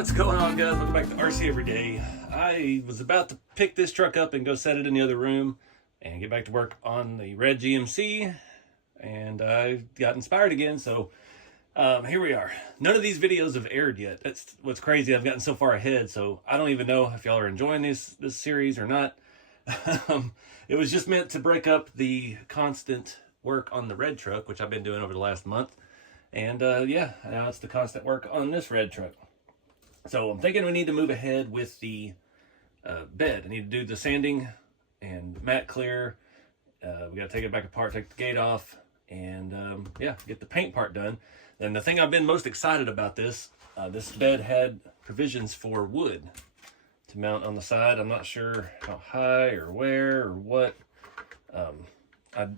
What's going on, guys? Welcome back to RC Everyday. I was about to pick this truck up and go set it in the other room and get back to work on the red GMC, and I got inspired again, so here we are. None of these videos have aired yet. That's what's crazy. I've gotten so far ahead, so I don't even know if y'all are enjoying this series or not. It was just meant to break up the constant work on the red truck, which I've been doing over the last month. And yeah, now it's the constant work on this red truck. So I'm thinking we need to move ahead with the bed. I need to do the sanding and matte clear. We got to take it back apart, take the gate off, and yeah, get the paint part done. And the thing I've been most excited about this bed had provisions for wood to mount on the side. I'm not sure how high or where or what. I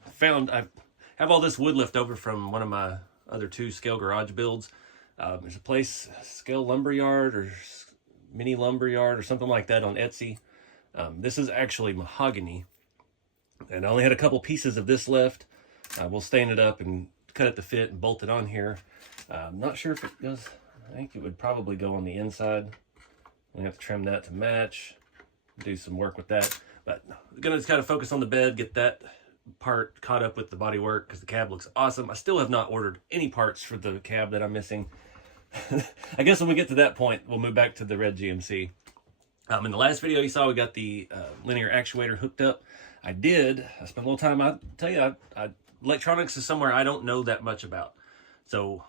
have all this wood left over from one of my other two scale garage builds. There's a place, Scale Lumberyard or Mini Lumberyard or something like that on Etsy. This is actually mahogany, and I only had a couple pieces of this left. We'll stain it up and cut it to fit and bolt it on here. I'm not sure if it goes. I think it would probably go on the inside. We have to trim that to match, do some work with that. But I'm gonna just kind of focus on the bed, get that part caught up with the body work because the cab looks awesome. I still have not ordered any parts for the cab that I'm missing. I guess when we get to that point, we'll move back to the red GMC. In the last video you saw, we got the linear actuator hooked up. I spent a little time. I tell you, electronics is somewhere I don't know that much about. So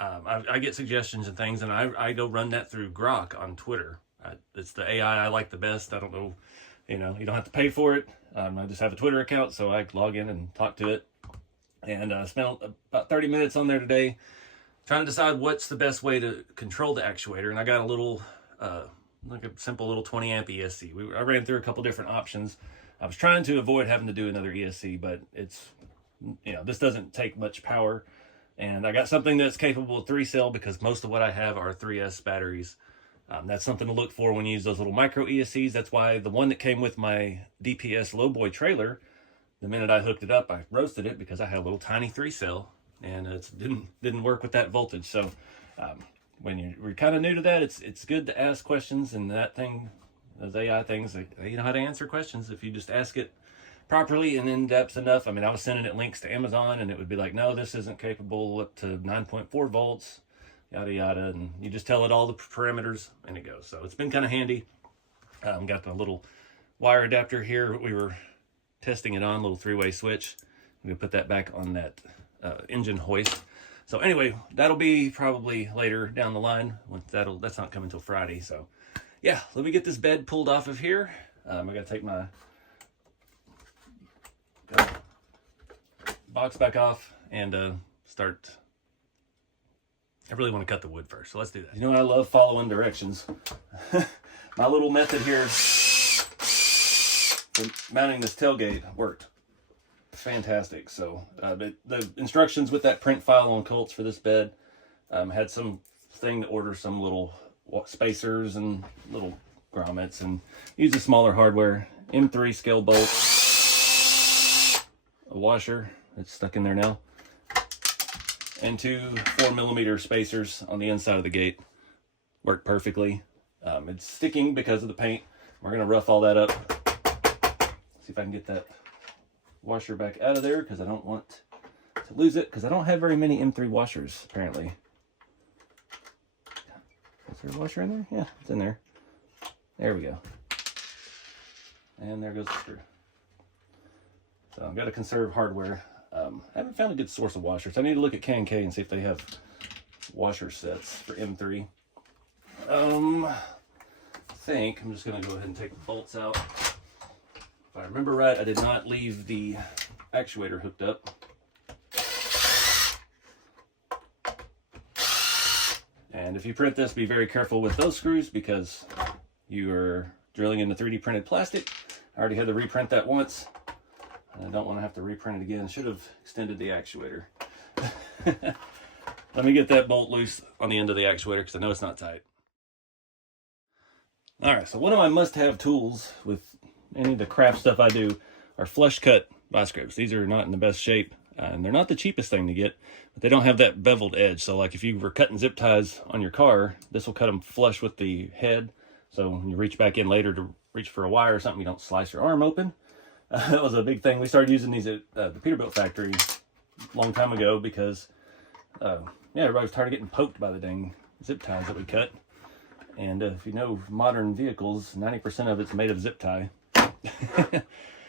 I get suggestions and things, and I go run that through Grok on Twitter. It's the AI I like the best. I don't know, you don't have to pay for it. I just have a Twitter account, so I log in and talk to it. And I spent about 30 minutes on there today trying to decide what's the best way to control the actuator. And I got a little, like a simple little 20 amp ESC. I ran through a couple different options. I was trying to avoid having to do another ESC, but it's, this doesn't take much power. And I got something that's capable of 3-cell because most of what I have are 3S batteries. That's something to look for when you use those little micro ESCs. That's why the one that came with my DPS Lowboy trailer, the minute I hooked it up, I roasted it because I had a little tiny 3-cell, and it didn't work with that voltage. So when you're kind of new to that, it's good to ask questions, and that thing, those AI things, they know how to answer questions if you just ask it properly and in depth enough. I mean, I was sending it links to Amazon, and it would be like, no, this isn't capable up to 9.4 volts. Yada yada, and you just tell it all the parameters and it goes. So it's been kind of handy. Got the little wire adapter here. We were testing it on, little 3-way switch. We put that back on that engine hoist. So anyway, that'll be probably later down the line. That's not coming until Friday. So yeah, let me get this bed pulled off of here. I gotta take my box back off and start. I really want to cut the wood first, so let's do that. I love following directions. My little method here for mounting this tailgate worked fantastic. So the instructions with that print file on Colts for this bed had some thing to order some little spacers and little grommets and use a smaller hardware. M3 scale bolt, a washer that's stuck in there now, and two 4mm spacers on the inside of the gate. Work perfectly. It's sticking because of the paint. We're gonna rough all that up. See if I can get that washer back out of there because I don't want to lose it, because I don't have very many M3 washers apparently. Is there a washer in there? Yeah, it's in there. There we go. And there goes the screw. So I've got to conserve hardware. I haven't found a good source of washers. I need to look at K&K and see if they have washer sets for M3. I think I'm just going to go ahead and take the bolts out. If I remember right, I did not leave the actuator hooked up. And if you print this, be very careful with those screws because you are drilling into 3D printed plastic. I already had to reprint that once. I don't want to have to reprint it again. Should have extended the actuator. Let me get that bolt loose on the end of the actuator because I know it's not tight. All right, so one of my must-have tools with any of the craft stuff I do are flush cut vice grips. These are not in the best shape. and they're not the cheapest thing to get, but they don't have that beveled edge. So like if you were cutting zip ties on your car, this will cut them flush with the head. So when you reach back in later to reach for a wire or something, you don't slice your arm open. That was a big thing. We started using these at the Peterbilt factory a long time ago because, yeah, everybody was tired of getting poked by the dang zip ties that we cut. And if you know modern vehicles, 90% of it's made of zip tie.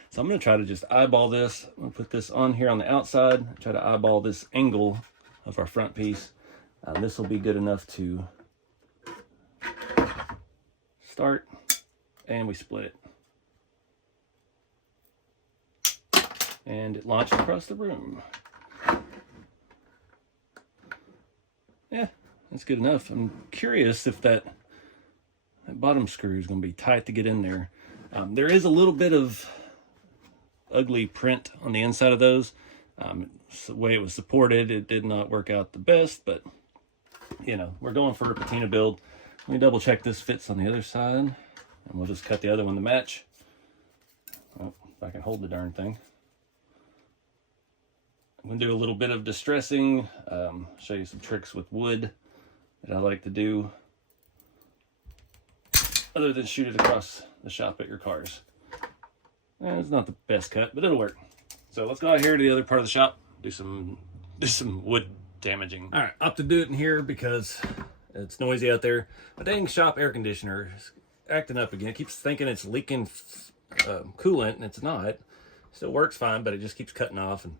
So I'm going to try to just eyeball this. I'm going to put this on here on the outside, try to eyeball this angle of our front piece. This will be good enough to start, and we split it. And it launched across the room. Yeah, that's good enough. I'm curious if that bottom screw is going to be tight to get in there. There is a little bit of ugly print on the inside of those. The way it was supported, it did not work out the best, but you know, we're going for a patina build. Let me double check this fits on the other side, and we'll just cut the other one to match. Oh, if I can hold the darn thing. I'm going to do a little bit of distressing, show you some tricks with wood that I like to do, other than shoot it across the shop at your cars. It's not the best cut, but it'll work. So let's go out here to the other part of the shop, do some wood damaging. All right, opted to do it in here because it's noisy out there. My dang shop air conditioner is acting up again. It keeps thinking it's leaking coolant, and it's not. Still works fine, but it just keeps cutting off, and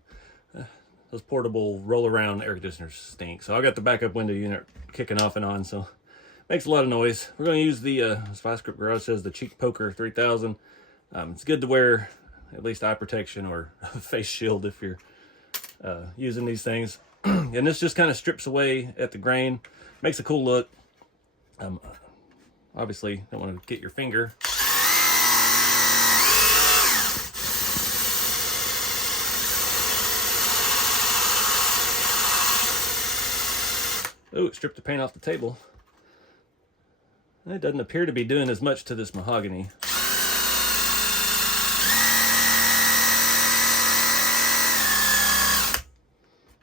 those portable roll-around air conditioners stink. So I got the backup window unit kicking off and on, so makes a lot of noise. We're going to use the Spice Grip Garage says the Cheek Poker 3000. It's good to wear at least eye protection or a face shield if you're using these things. And this just kind of strips away at the grain, makes a cool look. Obviously, don't want to get your finger. Oh, it stripped the paint off the table. It doesn't appear to be doing as much to this mahogany.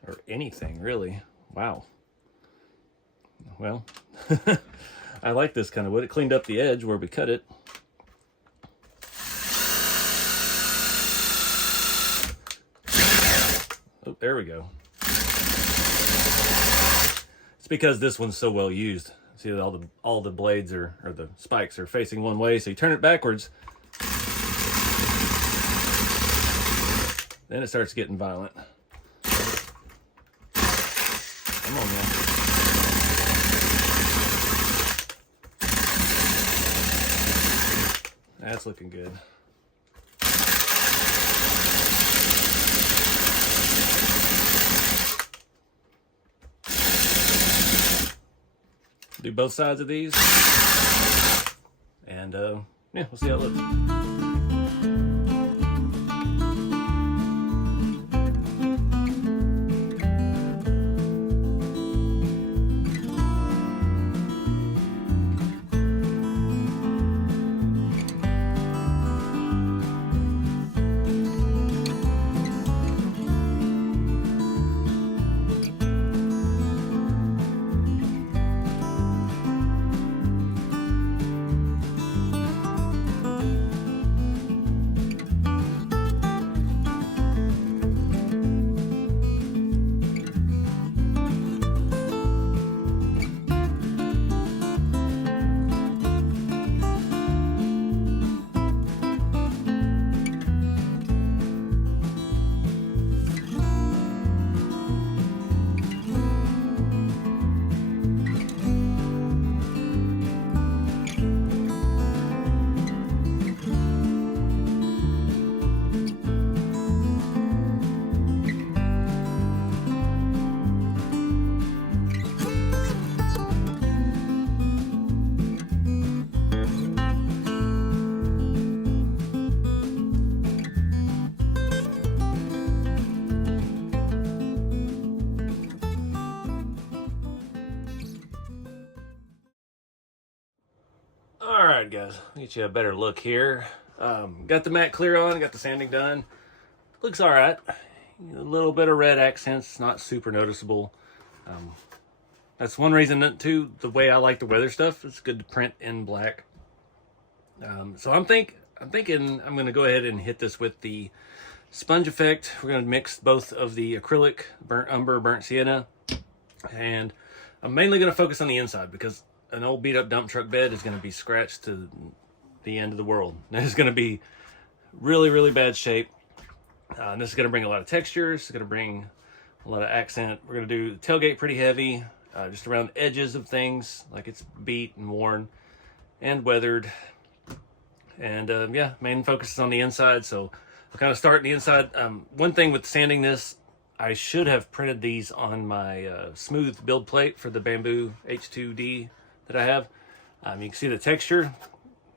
Or anything, really. Wow. Well, I like this kind of wood. It cleaned up the edge where we cut it. Oh, there we go. It's because this one's so well used. See, all the blades or the spikes are facing one way, so you turn it backwards, then it starts getting violent. Come on, man. That's looking good. Do both sides of these, and yeah, we'll see how it looks. Alright guys, get you a better look here. Got the matte clear on, got the sanding done. Looks alright. a little bit of red accents, not super noticeable. That's one reason that, too, the way I like to weather stuff. It's good to print in black. So I'm thinking I'm going to go ahead and hit this with the sponge effect. We're going to mix both of the acrylic, burnt umber, burnt sienna, and I'm mainly going to focus on the inside because an old beat up dump truck bed is going to be scratched to the end of the world. It's going to be really, really bad shape. And this is going to bring a lot of texture. It's going to bring a lot of accent. We're going to do the tailgate pretty heavy, just around the edges of things, like it's beat and worn and weathered. And yeah, main focus is on the inside, so I'll kind of start the inside. One thing with sanding this, I should have printed these on my smooth build plate for the Bambu H2D that I have. You can see the texture.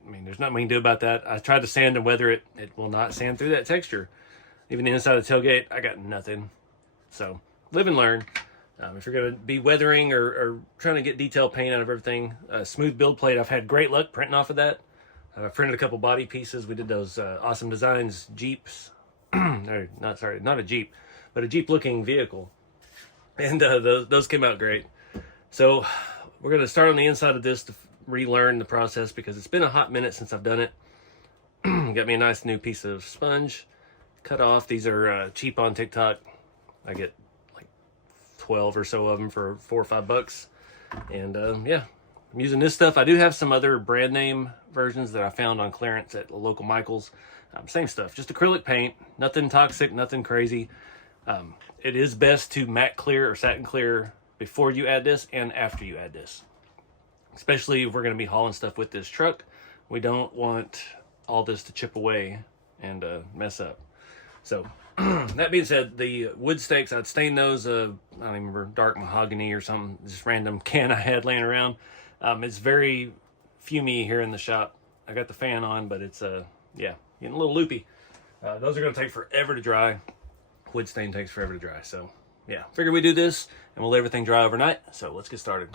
I mean, there's nothing we can do about that. I tried to sand and weather it. It will not sand through that texture. Even the inside of the tailgate, I got nothing. So, live and learn. If you're going to be weathering or trying to get detail paint out of everything, smooth build plate, I've had great luck printing off of that. I printed a couple body pieces. We did those Awesome Designs Jeeps. Not a Jeep, but a Jeep-looking vehicle. And those came out great. So we're going to start on the inside of this to relearn the process because it's been a hot minute since I've done it. Got me a nice new piece of sponge. Cut off. These are cheap on TikTok. I get like 12 or so of them for $4 or $5. And yeah, I'm using this stuff. I do have some other brand name versions that I found on clearance at the local Michael's. Same stuff, just acrylic paint, nothing toxic, nothing crazy. It is best to matte clear or satin clear before you add this and after you add this. Especially if we're going to be hauling stuff with this truck. We don't want all this to chip away and mess up. So, that being said, the wood stakes, I'd stain those, I don't even remember, dark mahogany or something, just random can I had laying around. It's very fumey here in the shop. I got the fan on, but it's, yeah, getting a little loopy. Those are going to take forever to dry. Wood stain takes forever to dry. So, yeah, figured we do this, and we'll let everything dry overnight. So, let's get started.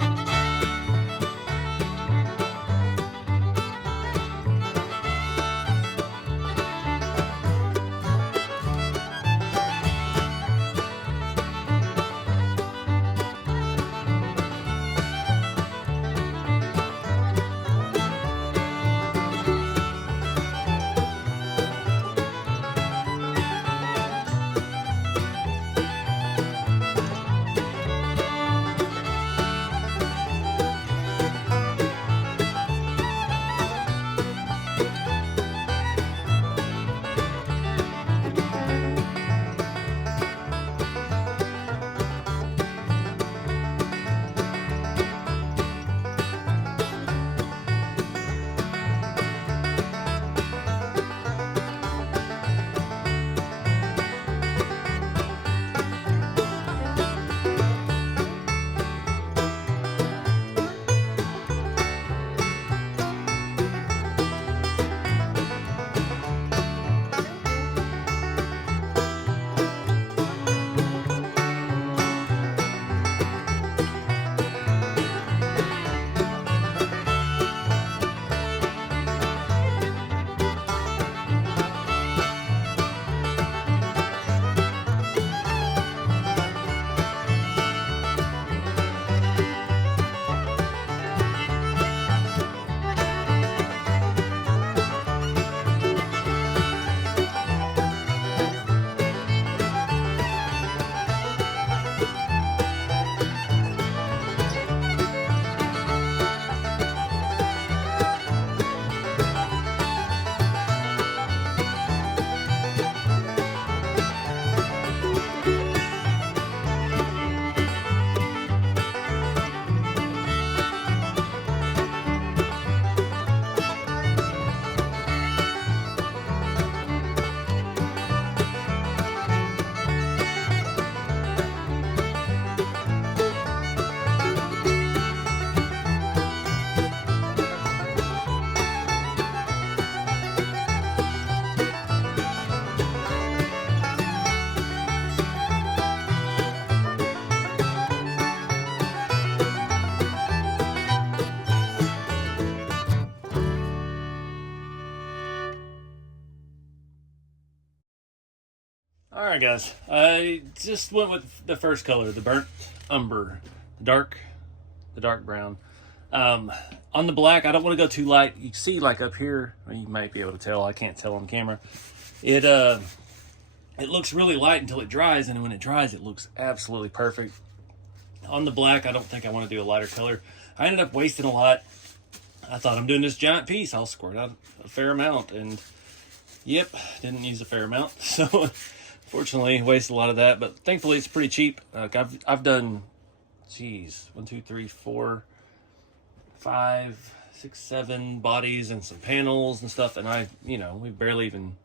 All right, guys. I just went with the first color, the burnt umber, the dark brown. On the black, I don't want to go too light. You see, like up here, or you might be able to tell. I can't tell on camera. It looks really light until it dries, and when it dries, it looks absolutely perfect. On the black, I don't think I want to do a lighter color. I ended up wasting a lot. I thought, I'm doing this giant piece, I'll squirt out a fair amount, and yep, didn't use a fair amount. So fortunately, wasted a lot of that, but thankfully it's pretty cheap. I've done, geez, 1, 2, 3, 4, 5, 6, 7 bodies and some panels and stuff, and we've barely even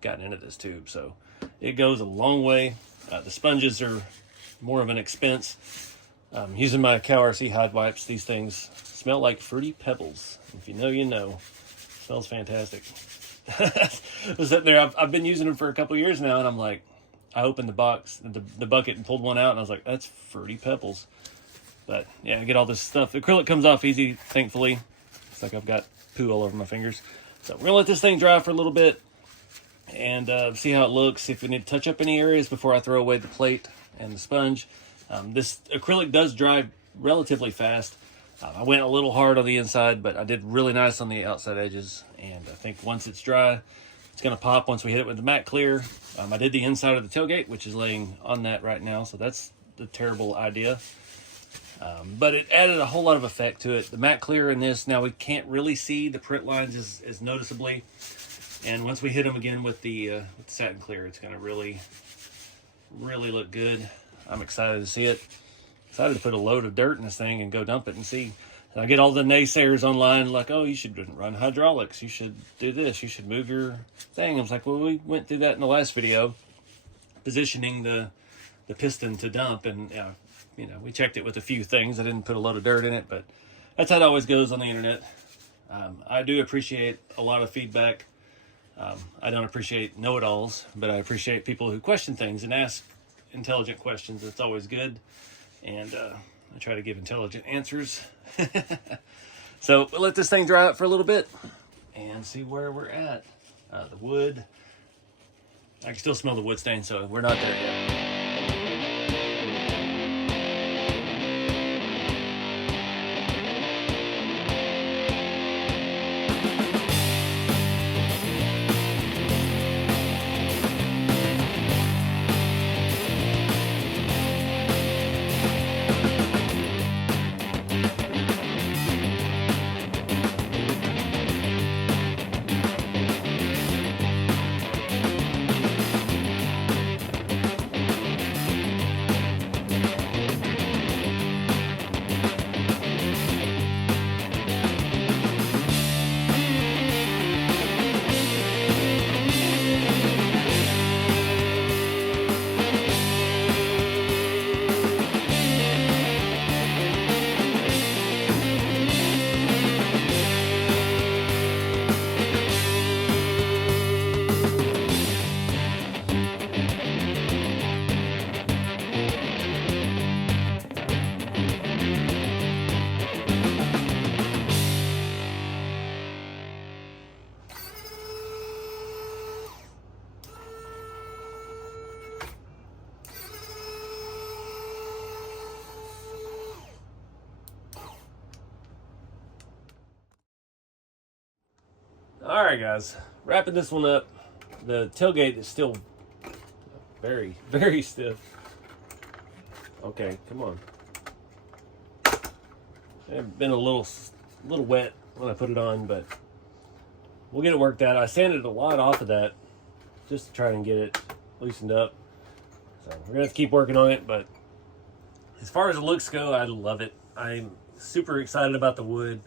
gotten into this tube, so it goes a long way. The sponges are more of an expense. Using my CowRC hide wipes, these things smell like Fruity Pebbles. If you know, you know. Smells fantastic. I was sitting there, I've been using them for a couple years now, and I'm like, I opened the box, the bucket, and pulled one out, and I was like, that's Fruity Pebbles. But yeah, I get all this stuff. The acrylic comes off easy, thankfully. It's like I've got poo all over my fingers. So we're gonna let this thing dry for a little bit and see how it looks, see if we need to touch up any areas before I throw away the plate and the sponge. This acrylic does dry relatively fast. I went a little hard on the inside, but I did really nice on the outside edges. And I think once it's dry, it's going to pop once we hit it with the matte clear. I did the inside of the tailgate, which is laying on that right now. So that's the terrible idea. But it added a whole lot of effect to it. The matte clear in this, now we can't really see the print lines as noticeably. And once we hit them again with the satin clear, it's going to really, really look good. I'm excited to see it. Excited to put a load of dirt in this thing and go dump it and see. And I get all the naysayers online like, oh, you should run hydraulics. You should do this. You should move your thing. I was like, well, we went through that in the last video, positioning the piston to dump. And, we checked it with a few things. I didn't put a load of dirt in it, but that's how it always goes on the internet. I do appreciate a lot of feedback. I don't appreciate know-it-alls, but I appreciate people who question things and ask intelligent questions. It's always good. And I try to give intelligent answers. So we'll let this thing dry out for a little bit and see where we're at. The wood, I can still smell the wood stain, so we're not there yet. All right, guys, wrapping this one up. The tailgate is still very, very stiff. Okay, come on. It's been a little wet when I put it on, but we'll get it worked out. I sanded a lot off of that just to try and get it loosened up. So we're gonna have to keep working on it, but as far as the looks go, I love it. I'm super excited about the wood.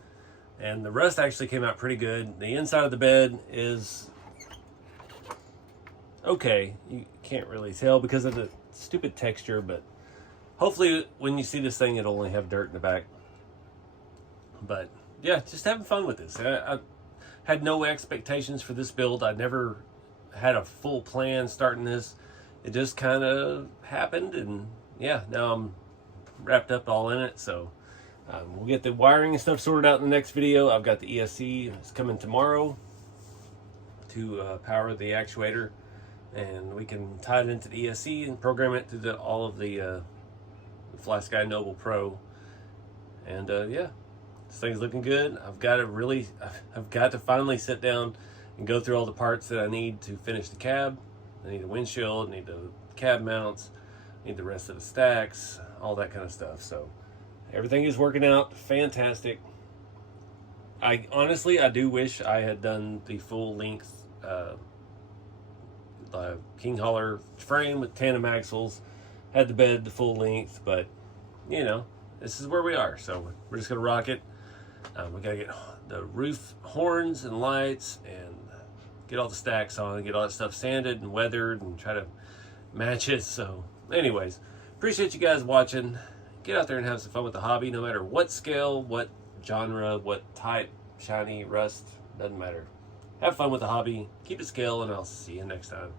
And the rust actually came out pretty good. The inside of the bed is okay. You can't really tell because of the stupid texture, but hopefully when you see this thing, it'll only have dirt in the back. But yeah, just having fun with this. I had no expectations for this build. I never had a full plan starting this. It just kind of happened, and yeah, now I'm wrapped up all in it. So we'll get the wiring and stuff sorted out in the next video. I've got the ESC. It's coming tomorrow to power the actuator and we can tie it into the ESC and program it to all of the Fly Sky Noble Pro. And yeah, this thing's looking good. I've got to finally sit down and go through all the parts that I need to finish the cab. I need a windshield, I need the cab mounts, I need the rest of the stacks, all that kind of stuff. So everything is working out fantastic. I honestly do wish I had done the full length King Hauler frame with tandem axles, had the bed the full length, but you know, this is where we are, so we're just gonna rock it. We gotta get the roof horns and lights and get all the stacks on, get all that stuff sanded and weathered and try to match it. So anyways, appreciate you guys watching. Get out there and have some fun with the hobby, no matter what scale, what genre, what type, shiny, rust, doesn't matter. Have fun with the hobby, keep it scale, and I'll see you next time.